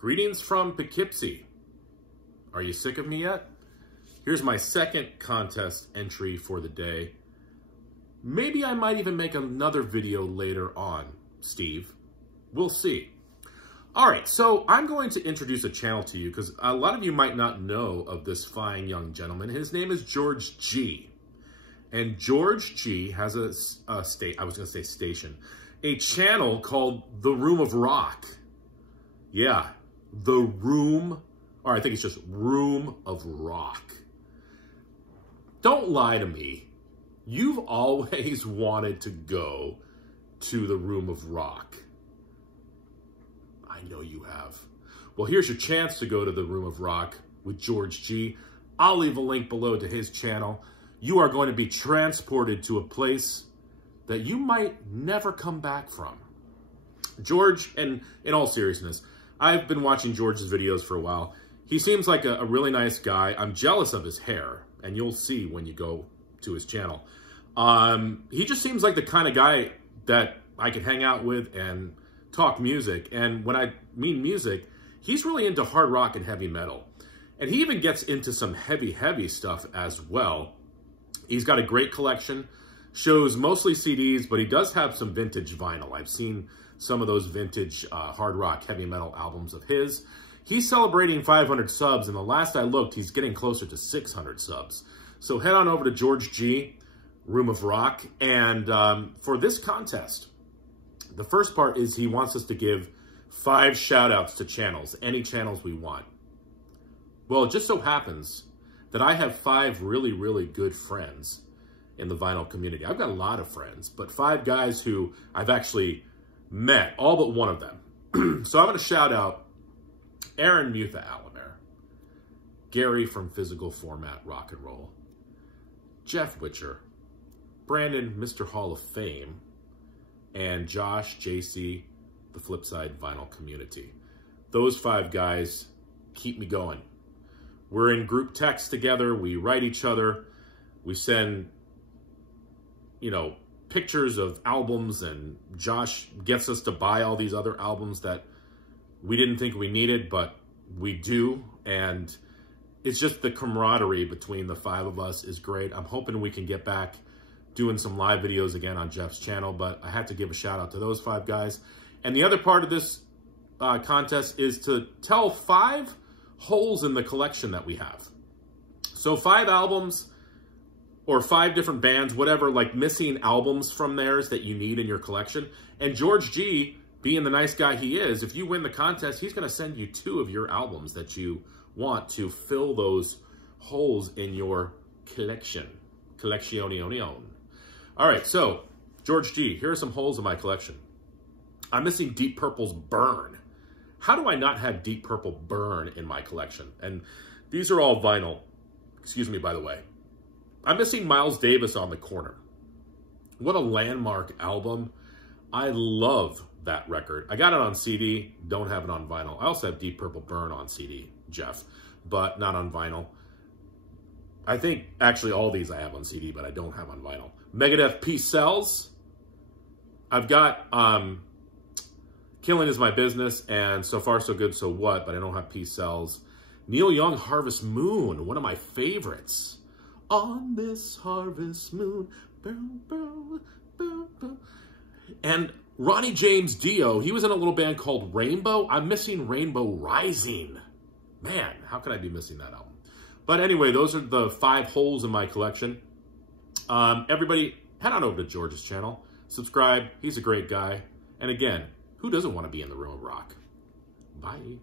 Greetings from Poughkeepsie. Are you sick of me yet? Here's my second contest entry for the day. Maybe I might even make another video later on, Steve. We'll see. All right, so I'm going to introduce a channel to you because a lot of you might not know of this fine young gentleman. His name is George G. And George G has a channel called The Room of Rock. Yeah, The Room, or I think it's just Room of Rock. Don't lie to me. You've always wanted to go to the Room of Rock. I know you have. Well, here's your chance to go to the Room of Rock with George G. I'll leave a link below to his channel. You are going to be transported to a place that you might never come back from. George, and in all seriousness, I've been watching George's videos for a while. He seems like a really nice guy. I'm jealous of his hair, and you'll see when you go to his channel. He just seems like the kind of guy that I could hang out with and talk music. And when I mean music, he's really into hard rock and heavy metal. And he even gets into some heavy stuff as well. He's got a great collection, shows mostly CDs, but he does have some vintage vinyl. I've seen some of those vintage hard rock, heavy metal albums of his. He's celebrating 500 subs, and the last I looked, he's getting closer to 600 subs. So head on over to George G, Room of Rock, and for this contest, the first part is he wants us to give 5 shout-outs to channels, any channels we want. Well, it just so happens that I have 5 really good friends in the vinyl community. I've got a lot of friends, but 5 guys who I've actually met, all but one of them. So I'm going to shout out Aaron Mutha Alamer, Gary from Physical Format Rock and Roll, Jeff Witcher, Brandon, Mr. Hall of Fame, and Josh, JC, the Flipside Vinyl Community. Those 5 guys keep me going. We're in group text together. We write each other. We send, pictures of albums, and Josh gets us to buy all these other albums that we didn't think we needed, but we do. And it's just the camaraderie between the 5 of us is great. I'm hoping we can get back doing some live videos again on Jeff's channel, but I had to give a shout out to those 5 guys. And the other part of this contest is to tell 5 holes in the collection that we have. So 5 albums or 5 different bands, whatever, like missing albums from theirs that you need in your collection. And George G, being the nice guy he is, if you win the contest, he's going to send you 2 of your albums that you want to fill those holes in your collection. Collectionionion. All right, so George G, here are some holes in my collection. I'm missing Deep Purple's Burn. How do I not have Deep Purple Burn in my collection? And these are all vinyl. Excuse me, by the way. I'm missing Miles Davis on the Corner. What a landmark album. I love that record. I got it on CD, don't have it on vinyl. I also have Deep Purple Burn on CD, Jeff, but not on vinyl. I think actually all these I have on CD, but I don't have on vinyl. Megadeth Peace Sells. I've got Killing Is My Business and So Far So Good So What, but I don't have Peace Sells. Neil Young, Harvest Moon, one of my favorites. On this harvest moon. Boom, boom, boom, boom. And Ronnie James Dio, he was in a little band called Rainbow. I'm missing Rainbow Rising. Man, how could I be missing that album? But anyway, those are the 5 holes in my collection. Everybody, head on over to George's channel. Subscribe. He's a great guy. And again, who doesn't want to be in the Room of Rock? Bye.